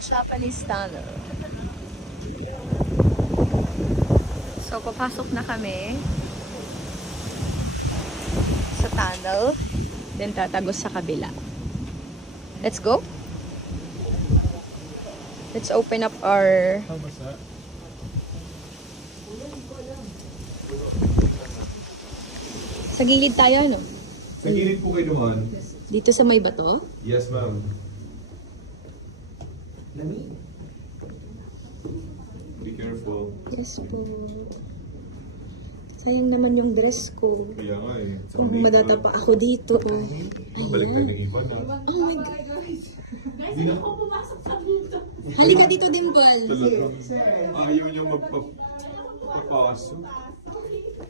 Japanese tunnel. So, papasok na kami sa tunnel. Then, tatagos sa kabila. Let's go. Let's open up our... How was that? Sa gilid tayo, no? Sa gilid po kayo naman. Dito sa may bato? Yes, ma'am. Be careful. Yes po. Sayang naman yung dress ko. Kaya nga eh. Kung madatapa ako dito. Balik tayo ng iba na. Oh my God. Hindi na. Halika dito, Dimple. Talaga. Ayaw niya magpapasok.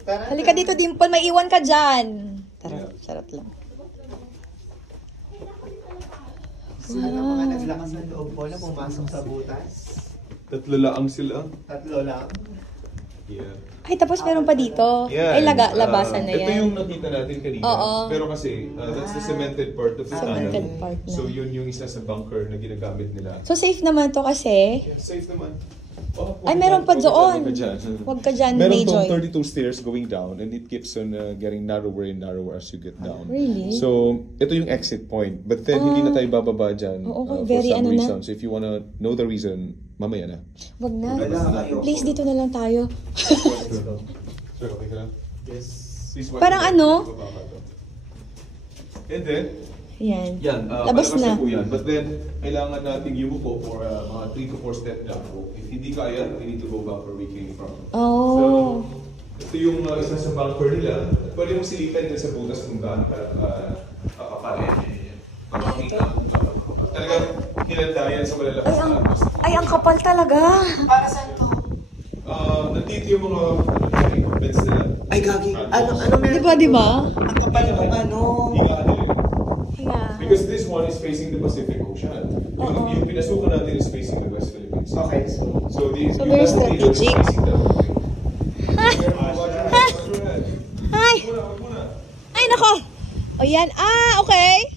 Halika dito, Dimple. May iwan ka dyan. Tara, charot lang. Sana mga naglakas ng loob ko na pumasok sa butas. Tatlo lang sila. Tatlo lang. Yeah. Ay, tapos meron pa dito. Ay, labasan na yan. Ito yung nakita natin kanina. Oo. Pero kasi, that's the cemented part of the tunnel. Cemented part na. So, yun yung isa sa bunker na ginagamit nila. So, safe naman to kasi. Yeah, safe naman. Oh, Ay, meron pa doon. Huwag Huwag ka dyan, Meron Mayjoy. tong 32 stairs going down and it keeps on getting narrower and narrower as you get down. Really? So, ito yung exit point. But then, hindi na tayo bababa dyan Oo, for very some ano na. reason. So, if you wanna know the reason, mamaya na. Wag na. Please, dito na lang tayo. Sir, okay ka lang? Yes. Please, Parang ano? And then, Yan. labas Labas na. po yan. But then, kailangan natin yumuko for mga 3 to 4 step down po. If hindi kaya, we need to go back where we came from. Oh. So, ito yung isa sa bunker nila. At pwede mong silipin din sa butas kung gaano kapapalit. Papakita kung gaano. Talagang hinanda yan sa malalakas na Ay, ang kapal talaga. Para saan to? Nandito yung mga beds nila. Ay, gagi. Ano meron? Di ba? Ang kapal ng ano. Higaan nila. Hinga. Because this one is facing the Pacific Ocean. Yung pinasukan natin is facing the West Philippines. Okay, so. So very strategic. Ay! Ay, nako! O yan. Okay.